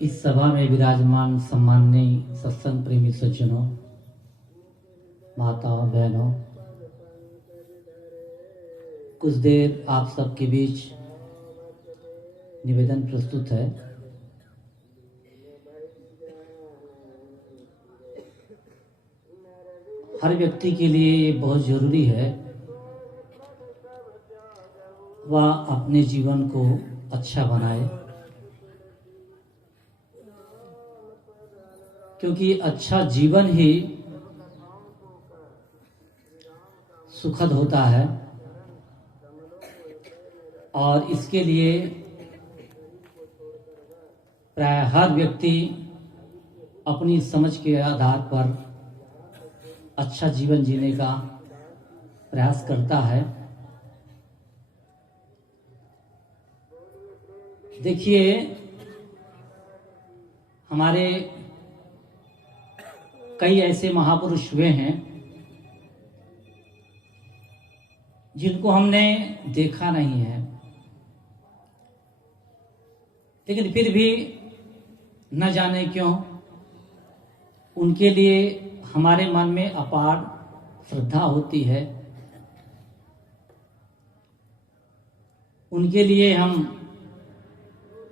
इस सभा में विराजमान सम्माननीय सत्संग प्रेमी सज्जनों, माताओं, बहनों, कुछ देर आप सबके बीच निवेदन प्रस्तुत है। हर व्यक्ति के लिए ये बहुत जरूरी है वह अपने जीवन को अच्छा बनाए, क्योंकि अच्छा जीवन ही सुखद होता है और इसके लिए प्राय हर व्यक्ति अपनी समझ के आधार पर अच्छा जीवन जीने का प्रयास करता है। देखिए, हमारे कई ऐसे महापुरुष हुए हैं जिनको हमने देखा नहीं है, लेकिन फिर भी न जाने क्यों उनके लिए हमारे मन में अपार श्रद्धा होती है। उनके लिए हम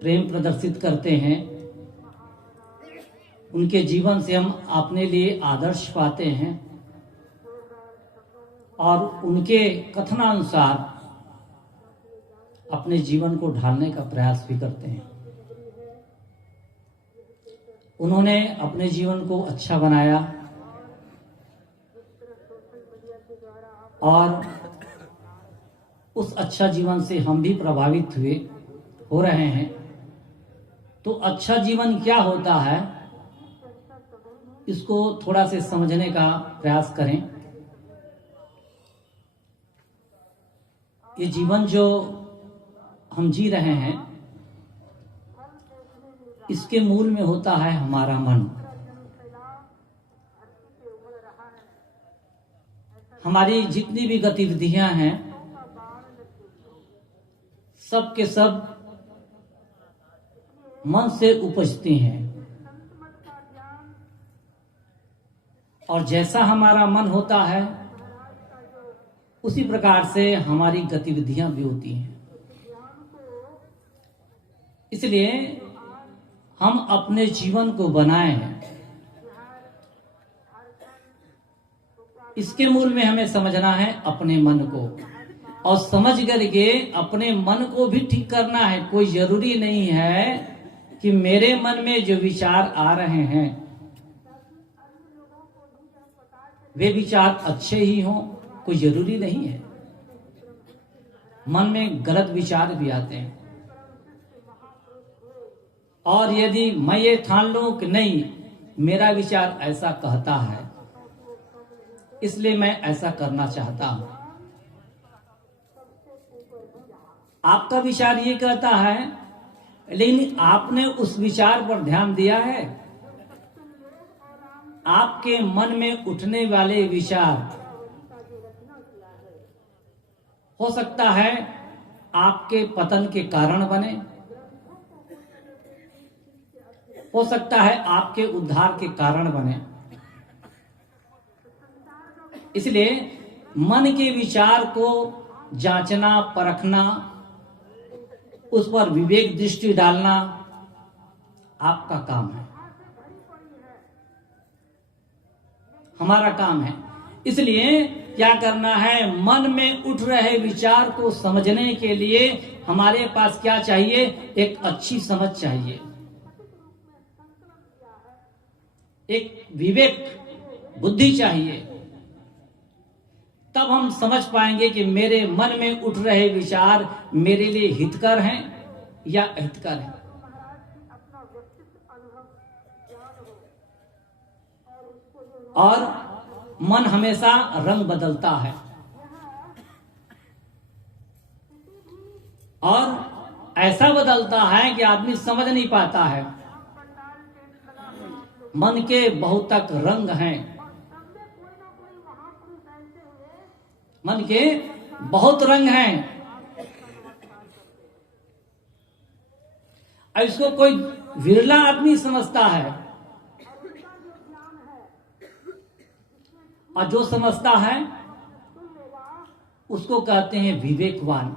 प्रेम प्रदर्शित करते हैं, उनके जीवन से हम अपने लिए आदर्श पाते हैं और उनके कथनानुसार अपने जीवन को ढालने का प्रयास भी करते हैं। उन्होंने अपने जीवन को अच्छा बनाया और उस अच्छा जीवन से हम भी प्रभावित हो रहे हैं। तो अच्छा जीवन क्या होता है, इसको थोड़ा से समझने का प्रयास करें। ये जीवन जो हम जी रहे हैं, इसके मूल में होता है हमारा मन। हमारी जितनी भी गतिविधियां हैं, सब के सब मन से उपजती हैं और जैसा हमारा मन होता है उसी प्रकार से हमारी गतिविधियां भी होती हैं। इसलिए हम अपने जीवन को बनाएं, इसके मूल में हमें समझना है अपने मन को, और समझ करके अपने मन को भी ठीक करना है। कोई जरूरी नहीं है कि मेरे मन में जो विचार आ रहे हैं वे विचार अच्छे ही हों, कोई जरूरी नहीं है। मन में गलत विचार भी आते हैं और यदि मैं ये ठान लूं कि नहीं, मेरा विचार ऐसा कहता है इसलिए मैं ऐसा करना चाहता हूं, आपका विचार ये कहता है लेकिन आपने उस विचार पर ध्यान दिया है? आपके मन में उठने वाले विचार हो सकता है आपके पतन के कारण बने, हो सकता है आपके उद्धार के कारण बने। इसलिए मन के विचार को जांचना, परखना, उस पर विवेक दृष्टि डालना आपका काम है, हमारा काम है। इसलिए क्या करना है, मन में उठ रहे विचार को समझने के लिए हमारे पास क्या चाहिए? एक अच्छी समझ चाहिए, एक विवेक बुद्धि चाहिए। तब हम समझ पाएंगे कि मेरे मन में उठ रहे विचार मेरे लिए हितकर हैं या अहितकर हैं। और मन हमेशा रंग बदलता है और ऐसा बदलता है कि आदमी समझ नहीं पाता है। मन के बहुतक रंग हैं, मन के बहुत रंग हैं अब इसको कोई विरला आदमी समझता है, और जो समझता है उसको कहते हैं विवेकवान।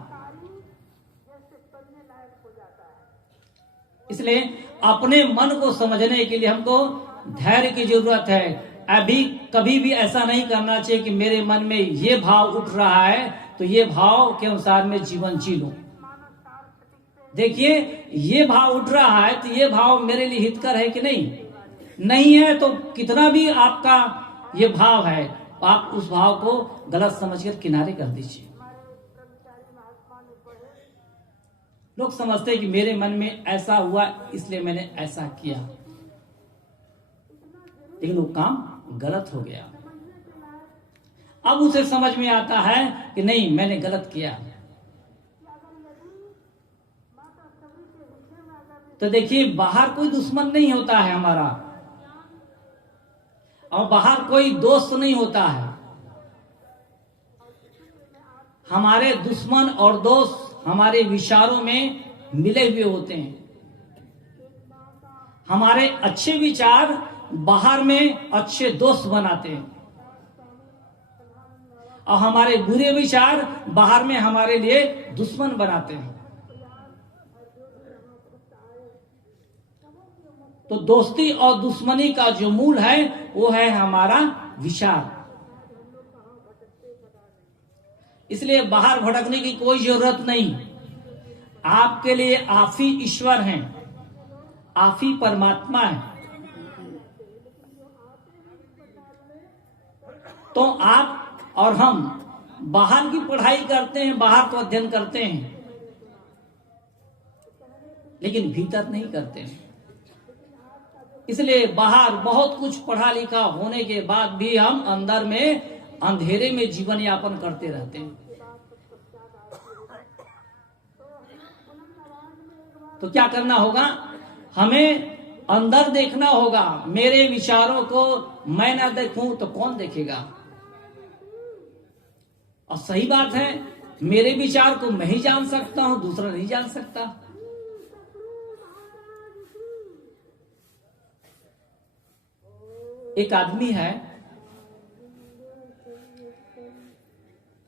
इसलिए अपने मन को समझने के लिए हमको धैर्य की जरूरत है। अभी कभी भी ऐसा नहीं करना चाहिए कि मेरे मन में ये भाव उठ रहा है तो ये भाव के अनुसार मैं जीवन जी लूं। देखिए, ये भाव उठ रहा है तो ये भाव मेरे लिए हितकर है कि नहीं? नहीं है तो कितना भी आपका ये भाव है, आप उस भाव को गलत समझकर किनारे कर दीजिए। लोग समझते हैं कि मेरे मन में ऐसा हुआ इसलिए मैंने ऐसा किया, लेकिन वो काम गलत हो गया। अब उसे समझ में आता है कि नहीं, मैंने गलत किया। तो देखिए, बाहर कोई दुश्मन नहीं होता है हमारा, और बाहर कोई दोस्त नहीं होता है। हमारे दुश्मन और दोस्त हमारे विचारों में मिले हुए होते हैं। हमारे अच्छे विचार बाहर में अच्छे दोस्त बनाते हैं, और हमारे बुरे विचार बाहर में हमारे लिए दुश्मन बनाते हैं। तो दोस्ती और दुश्मनी का जो मूल है वो है हमारा विचार। इसलिए बाहर भटकने की कोई जरूरत नहीं। आपके लिए आप ही ईश्वर हैं, आप ही परमात्मा हैं। तो आप और हम बाहर की पढ़ाई करते हैं, बाहर को अध्ययन करते हैं, लेकिन भीतर नहीं करते हैं। इसलिए बाहर बहुत कुछ पढ़ा लिखा होने के बाद भी हम अंदर में अंधेरे में जीवन यापन करते रहते हैं। तो क्या करना होगा? हमें अंदर देखना होगा। मेरे विचारों को मैं ना देखूं तो कौन देखेगा? और सही बात है, मेरे विचार को मैं ही जान सकता हूं, दूसरा नहीं जान सकता। एक आदमी है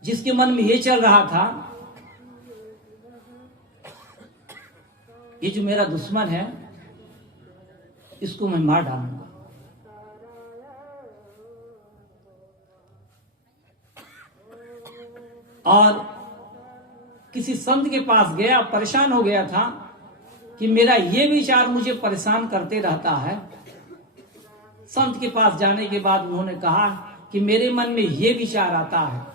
जिसके मन में ये चल रहा था, ये जो मेरा दुश्मन है इसको मैं मार डालूंगा। और किसी संत के पास गया, परेशान हो गया था कि मेरा ये विचार मुझे परेशान करते रहता है। संत के पास जाने के बाद उन्होंने कहा कि मेरे मन में ये विचार आता है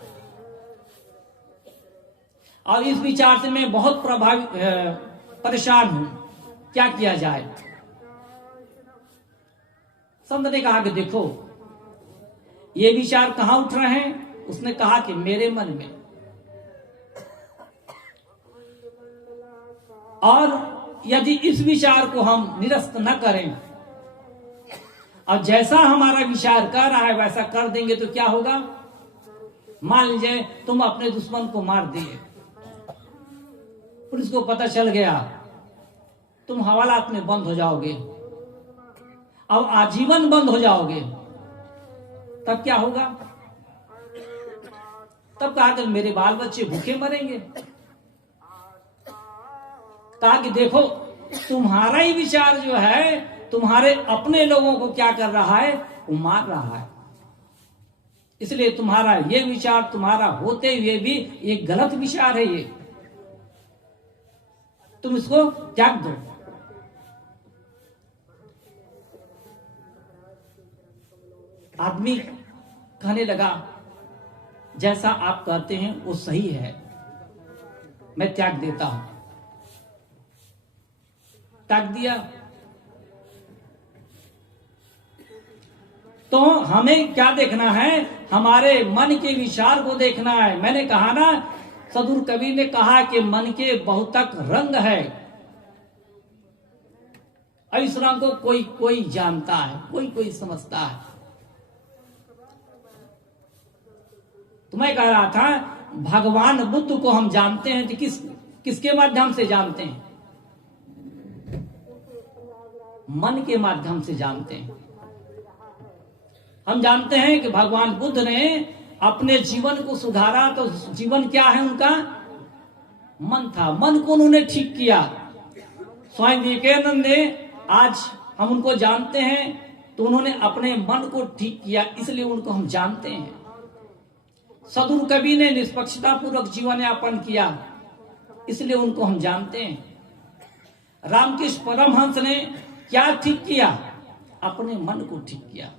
और इस विचार से मैं बहुत परेशान हूं, क्या किया जाए? संत ने कहा कि देखो, ये विचार कहां उठ रहे हैं? उसने कहा कि मेरे मन में। और यदि इस विचार को हम निरस्त न करें और जैसा हमारा विचार कर रहा है वैसा कर देंगे तो क्या होगा? मान लीजिए तुम अपने दुश्मन को मार दिए, पुलिस को पता चल गया, तुम हवालात में बंद हो जाओगे, अब आजीवन बंद हो जाओगे। तब क्या होगा? तब कहा कि मेरे बाल बच्चे भूखे मरेंगे। कहा कि देखो, तुम्हारा ही विचार जो है तुम्हारे अपने लोगों को क्या कर रहा है? वो मार रहा है। इसलिए तुम्हारा ये विचार तुम्हारा होते हुए भी ये गलत विचार है, ये तुम इसको त्याग दो। आदमी कहने लगा, जैसा आप कहते हैं वो सही है, मैं त्याग देता हूं। त्याग दिया। तो हमें क्या देखना है? हमारे मन के विचार को देखना है। मैंने कहा ना, सदुर कबीर ने कहा कि मन के बहुतक रंग है, और इस रंग को कोई कोई जानता है, कोई कोई समझता है। तो मैं कह रहा था, भगवान बुद्ध को हम जानते हैं तो किसके माध्यम से जानते हैं? मन के माध्यम से जानते हैं। हम जानते हैं कि भगवान बुद्ध ने अपने जीवन को सुधारा, तो जीवन क्या है उनका? मन था। मन को उन्होंने ठीक किया। स्वामी विवेकानंद ने, आज हम उनको जानते हैं, तो उन्होंने अपने मन को ठीक किया, इसलिए उनको हम जानते हैं। सदगुरु कबीर ने निष्पक्षता पूर्वक जीवन यापन किया, इसलिए उनको हम जानते हैं। रामकृष्ण परमहंस ने क्या ठीक किया? अपने मन को ठीक किया।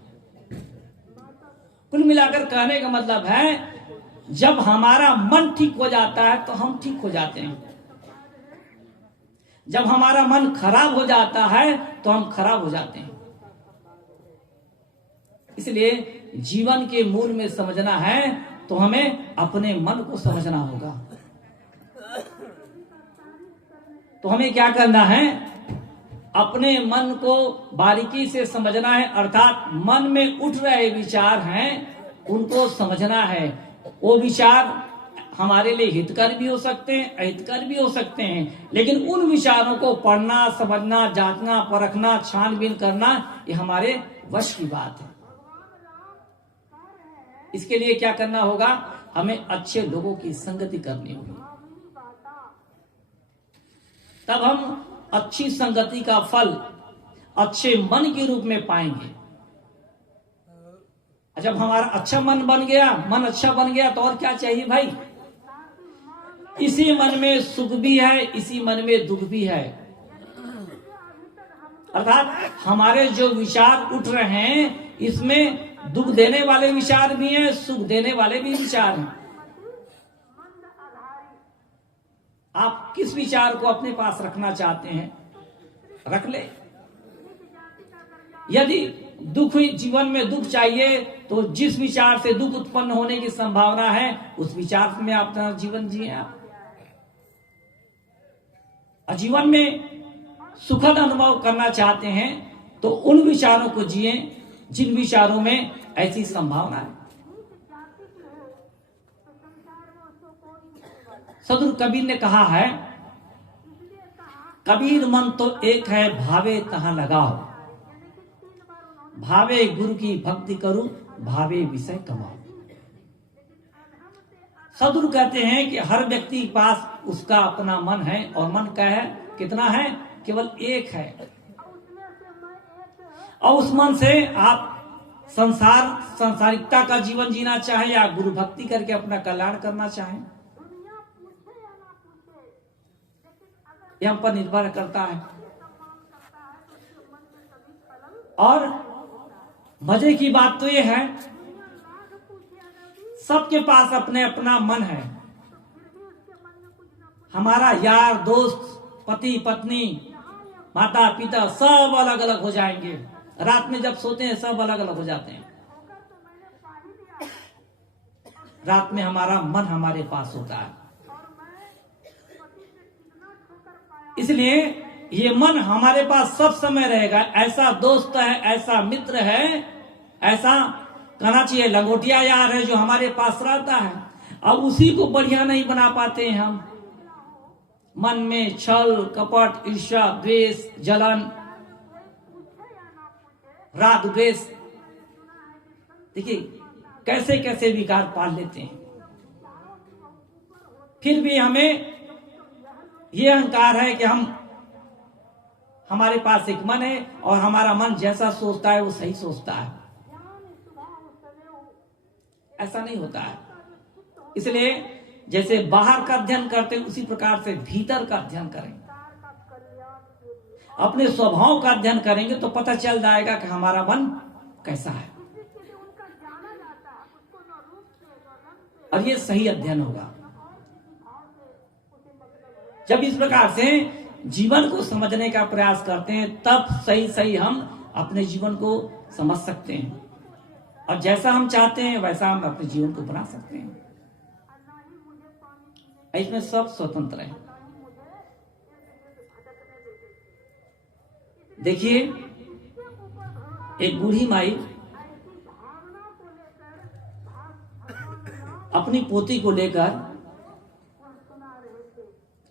कुल मिलाकर कहने का मतलब है, जब हमारा मन ठीक हो जाता है तो हम ठीक हो जाते हैं। जब हमारा मन खराब हो जाता है तो हम खराब हो जाते हैं। इसलिए जीवन के मूल में समझना है तो हमें अपने मन को समझना होगा। तो हमें क्या करना है? अपने मन को बारीकी से समझना है, अर्थात मन में उठ रहे विचार हैं उनको समझना है। वो विचार हमारे लिए हितकर भी हो सकते हैं, अहितकर भी हो सकते हैं, लेकिन उन विचारों को पढ़ना, समझना, जांचना, परखना, छानबीन करना, ये हमारे वश की बात है। इसके लिए क्या करना होगा? हमें अच्छे लोगों की संगति करनी होगी, तब हम अच्छी संगति का फल अच्छे मन के रूप में पाएंगे। जब हमारा अच्छा मन बन गया, मन अच्छा बन गया, तो और क्या चाहिए भाई? इसी मन में सुख भी है, इसी मन में दुख भी है। अर्थात हमारे जो विचार उठ रहे हैं, इसमें दुख देने वाले विचार भी हैं, सुख देने वाले भी विचार हैं। आप किस विचार को अपने पास रखना चाहते हैं, रख ले। यदि दुख, जीवन में दुख चाहिए, तो जिस विचार से दुख उत्पन्न होने की संभावना है, उस विचार में अपना जीवन जिए आप। और जीवन में सुखद अनुभव करना चाहते हैं, तो उन विचारों को जिए जिन विचारों में ऐसी संभावना है। सदगुरु कबीर ने कहा है, कबीर मन तो एक है, भावे तहां लगाओ। भावे गुरु की भक्ति करूं, भावे विषय कमाओ। सदगुरु कहते हैं कि हर व्यक्ति के पास उसका अपना मन है, और मन का है कितना है? केवल एक है। और उस मन से आप संसारिकता का जीवन जीना चाहे, या गुरु भक्ति करके अपना कल्याण करना चाहे, यह हम पर निर्भर करता है। और मजे की बात तो यह है, सबके पास अपने अपना मन है। हमारा यार दोस्त, पति पत्नी, माता पिता सब अलग अलग हो जाएंगे। रात में जब सोते हैं सब अलग अलग हो जाते हैं। रात में हमारा मन हमारे पास होता है। इसलिए ये मन हमारे पास सब समय रहेगा। ऐसा दोस्त है, ऐसा मित्र है, ऐसा कहना चाहिए लंगोटिया यार है जो हमारे पास रहता है। अब उसी को बढ़िया नहीं बना पाते हैं हम। मन में छल, कपट, ईर्ष्या, द्वेष, जलन, राग, द्वेष, देखिए कैसे कैसे विकार पाल लेते हैं। फिर भी हमें ये अहंकार है कि हमारे पास एक मन है, और हमारा मन जैसा सोचता है वो सही सोचता है। ऐसा नहीं होता है। इसलिए जैसे बाहर का अध्ययन करते उसी प्रकार से भीतर का अध्ययन करें। अपने स्वभाव का अध्ययन करेंगे तो पता चल जाएगा कि हमारा मन कैसा है, और ये सही अध्ययन होगा। जब इस प्रकार से जीवन को समझने का प्रयास करते हैं, तब सही सही हम अपने जीवन को समझ सकते हैं, और जैसा हम चाहते हैं वैसा हम अपने जीवन को बना सकते हैं। इसमें सब स्वतंत्र है। देखिए, एक बूढ़ी माई अपनी पोती को लेकर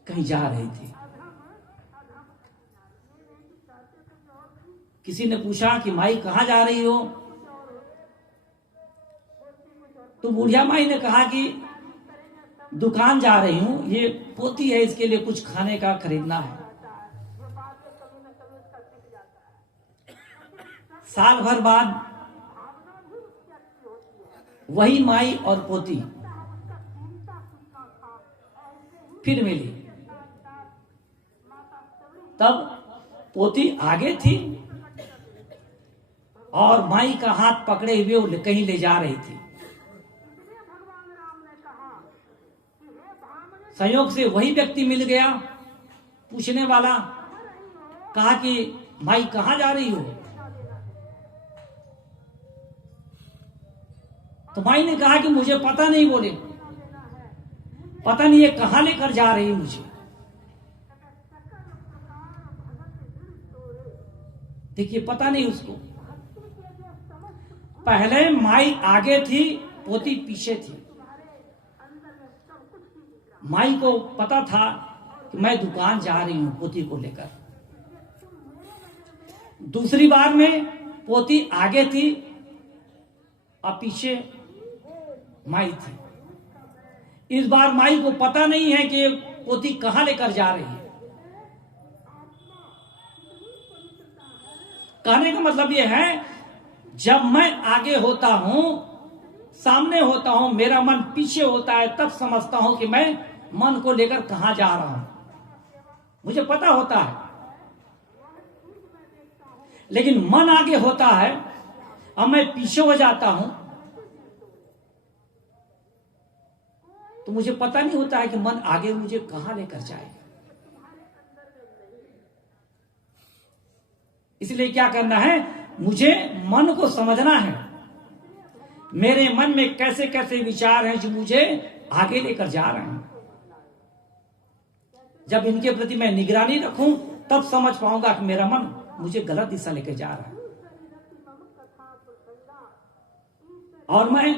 कहीं जा रही थी। किसी ने पूछा कि माई कहाँ जा रही हो, तो बुढ़िया माई ने कहा कि दुकान जा रही हूं, ये पोती है, इसके लिए कुछ खाने का खरीदना है। साल भर बाद वही माई और पोती फिर मिली। तब पोती आगे थी और माई का हाथ पकड़े हुए वो कहीं ले जा रही थी। संयोग से वही व्यक्ति मिल गया, पूछने वाला। कहा कि माई कहाँ जा रही हो? तो माई ने कहा कि मुझे पता नहीं, बोले पता नहीं ये कहाँ लेकर जा रही है मुझे। देखिए, पता नहीं उसको। पहले माई आगे थी, पोती पीछे थी। माई को पता था कि मैं दुकान जा रही हूं पोती को लेकर। दूसरी बार में पोती आगे थी और पीछे माई थी। इस बार माई को पता नहीं है कि पोती कहां लेकर जा रही है। कहने का मतलब यह है, जब मैं आगे होता हूं, सामने होता हूं, मेरा मन पीछे होता है, तब समझता हूं कि मैं मन को लेकर कहां जा रहा हूं। मुझे पता होता है। लेकिन मन आगे होता है और मैं पीछे हो जाता हूं, तो मुझे पता नहीं होता है कि मन आगे मुझे कहां लेकर जाएगा। इसलिए क्या करना है, मुझे मन को समझना है। मेरे मन में कैसे कैसे विचार हैं जो मुझे आगे लेकर जा रहे हैं। जब इनके प्रति मैं निगरानी रखूं, तब समझ पाऊंगा कि मेरा मन मुझे गलत दिशा लेकर जा रहा है। और मैं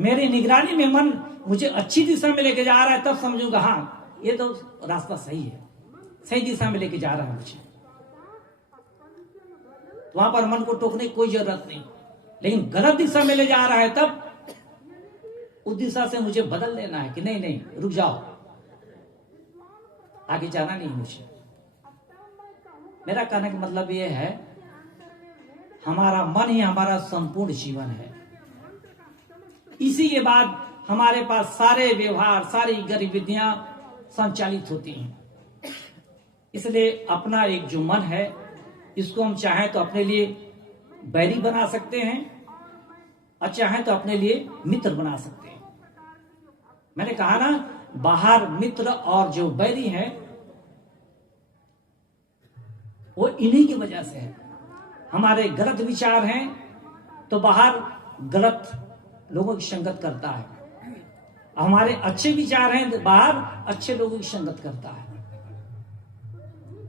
मेरी निगरानी में मन मुझे अच्छी दिशा में लेके जा रहा है, तब समझूंगा हाँ ये तो रास्ता सही है, सही दिशा में लेके जा रहा है मुझे। वहां पर मन को टोकने की कोई जरूरत नहीं। लेकिन गलत दिशा में ले जा रहा है, तब उस दिशा से मुझे बदल लेना है कि नहीं नहीं रुक जाओ, आगे जाना नहीं मुझे। मेरा कहने का मतलब यह है, हमारा मन ही हमारा संपूर्ण जीवन है। इसी के बाद हमारे पास सारे व्यवहार, सारी गतिविधियां संचालित होती हैं। इसलिए अपना एक जो मन है, इसको हम चाहें तो अपने लिए बैरी बना सकते हैं और चाहें तो अपने लिए मित्र बना सकते हैं। मैंने कहा ना, बाहर मित्र और जो बैरी है वो इन्हीं की वजह से है। हमारे गलत विचार हैं तो बाहर गलत लोगों की संगत करता है, हमारे अच्छे विचार हैं तो बाहर अच्छे लोगों की संगत करता है।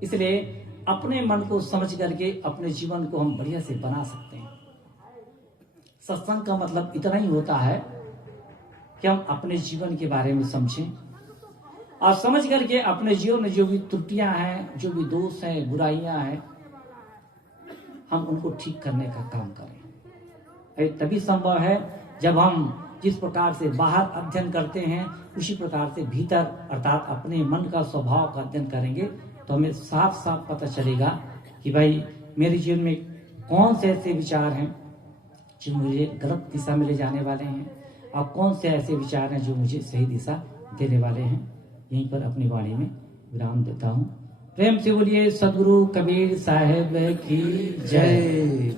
इसलिए अपने मन को समझ करके अपने जीवन को हम बढ़िया से बना सकते हैं। सत्संग का मतलब इतना ही होता है कि हम अपने जीवन के बारे में समझें और समझ करके अपने जीवन में जो भी त्रुटियां हैं, जो भी दोष हैं, बुराइयां हैं, हम उनको ठीक करने का काम करें। तभी संभव है जब हम जिस प्रकार से बाहर अध्ययन करते हैं, उसी प्रकार से भीतर अर्थात अपने मन का स्वभाव का अध्ययन करेंगे, तो हमें साफ साफ पता चलेगा कि भाई मेरे जीवन में कौन से ऐसे विचार हैं जो मुझे गलत दिशा में ले जाने वाले हैं और कौन से ऐसे विचार हैं जो मुझे सही दिशा देने वाले हैं। यहीं पर अपनी वाणी में विराम देता हूँ। प्रेम से बोलिए सद्गुरु कबीर साहेब की जय।